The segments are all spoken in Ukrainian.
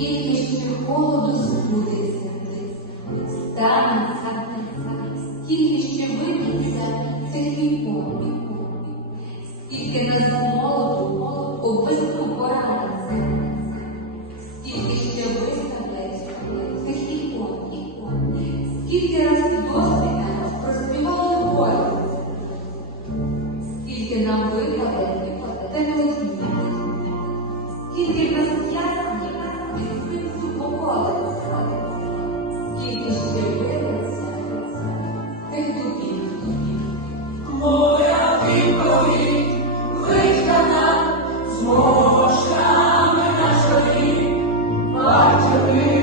скільки холоду збудеться, станеться, скільки ще вип'ється цих вікон, скільки нас молоду обвиску пораниться, скільки ще виставлять цих ікон, скільки раз досвіда розпівали волю, скільки нам випаде та не Моя відповідь виткана з мошками на чолі, бачили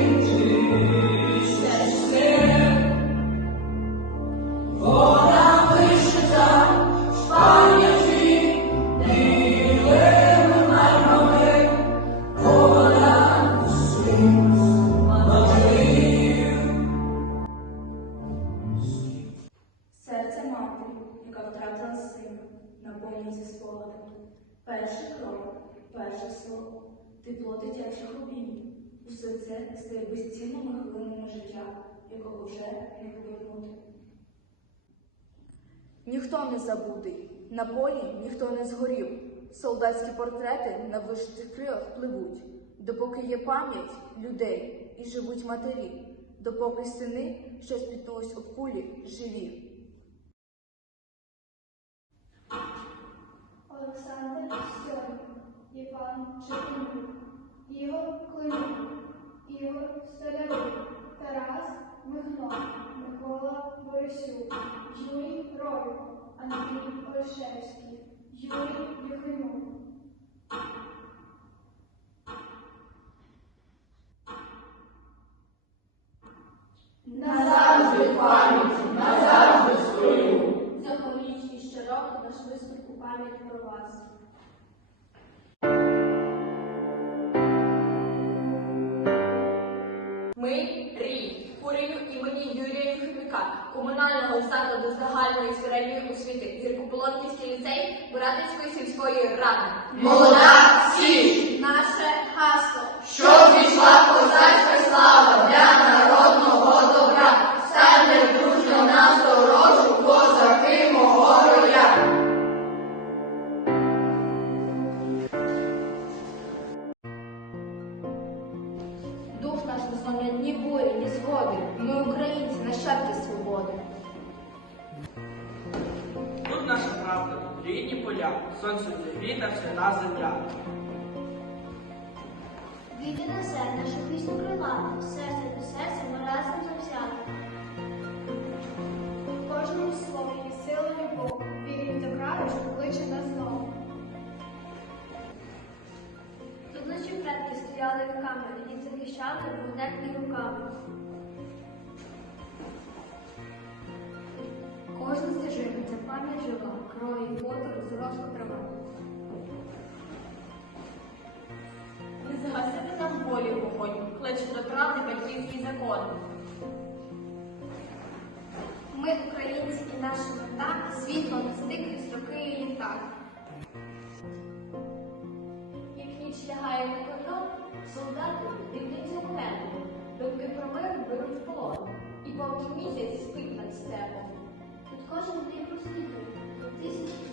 наповнюється спогадом. Перший крок, перше слово, тепло дитячих обіймів. Усе це стає безцінними хвилинами життя, якого вже не повернути. Ніхто не забутий, на полі ніхто не згорів. Солдатські портрети на вишитих крилах пливуть, допоки є пам'ять людей і живуть матері, допоки сини, що спітнулись об кулі, живі. Олександр Сьон, Іван Чепинюк, Ігор Климов, Ігор Столяров, Тарас Михно, Микола Борисюк, Юрій Ровик, Андрій Ольшевський, Юрій Юхимов. Виступ у пам'ять про вас. Ми рій куреню імені Юрія Єфремюка, комунального закладу загальної середньої освіти, Гіркополонківський ліцей Буратинської сільської ради. Молода січ, Наше гасло. що пішла козацька слава для народного українці, свободи. Тут наша правда, рідні поля, сонце зігріта, свята земля. Війди несе нашу пісню крилату, серце до серця ми разом завзяти. В кожному слові сила любов, вірить до краю, що кличе нас знову. Тут наші предки стояли віками і захищали вогнем і руками. Кожна стежина це пам'ять жива, крові поту зросла трава. Не згасити нам волі вогонь, кличе до правди батьківський закон. Ми, українці, і наша мета світло крізь роки і літа. Як ніч лягає на кордон, солдати дивляться в небо, думки про мир беруть в полон, і поки місяць спить над степом. Encosta no livro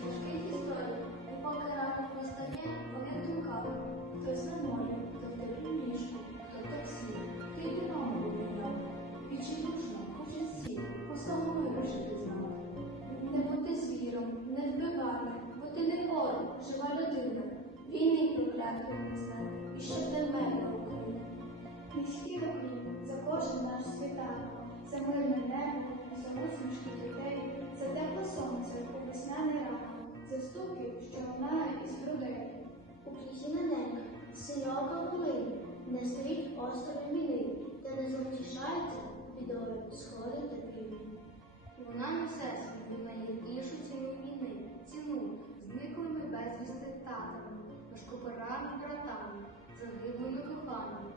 Вона несе собі найгірнішу ціну війни, ціну зниклими безвісти татами, важкопорами братами, загиблими коханими.